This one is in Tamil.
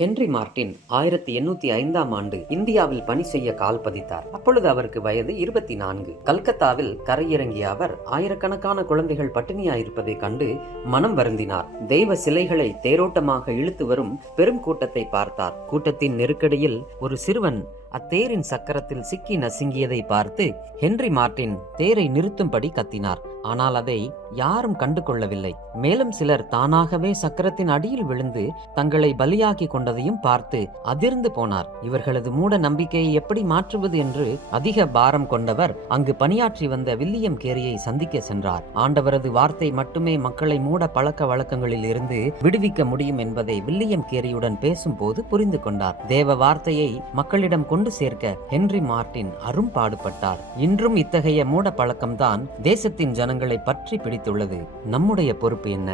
ஹென்றி மார்ட்டின் 1805ஆம் ஆண்டு இந்தியாவில் பணி செய்ய கால் பதித்தார். அப்பொழுது அவருக்கு வயது 24. கல்கத்தாவில் கரையிறங்கிய அவர் ஆயிரக்கணக்கான குழந்தைகள் பட்டினியாயிருப்பதை கண்டு மனம் வருந்தினார். தெய்வ சிலைகளை தேரோட்டமாக இழுத்து வரும் பெரும் கூட்டத்தை பார்த்தார். கூட்டத்தின் நெருக்கடியில் ஒரு சிறுவன் அத்தேரின் சக்கரத்தில் சிக்கி நசுங்கியதை பார்த்து ஹென்றி மார்ட்டின் தேரை நிறுத்தும்படி கத்தினார். ஆனால் அதை யாரும் கண்டு கொள்ளவில்லை. மேலும் சிலர் தானாகவே சக்கரத்தின் அடியில் விழுந்து தங்களை பலியாக்கி கொண்டதையும் பார்த்து அதிர்ந்து போனார். இவர்களது மூட நம்பிக்கையை எப்படி மாற்றுவது என்று அதிக பாரம் கொண்டவர் அங்கு பணியாற்றி வந்த வில்லியம் கேரியை சந்திக்க சென்றார். ஆண்டவரது வார்த்தை மட்டுமே மக்களை மூட பழக்க வழக்கங்களில் இருந்து விடுவிக்க முடியும் என்பதை வில்லியம் கேரியுடன் பேசும்போது புரிந்து கொண்டார். தேவ வார்த்தையை மக்களிடம் கொண்டு சேர்க்க ஹென்றி மார்ட்டின் அரும்பாடுபட்டார். இன்றும் இத்தகைய மூட பழக்கம்தான் தேசத்தின் ஜனங்களை பற்றி பிடித்துள்ளது. நம்முடைய பொறுப்பு என்ன?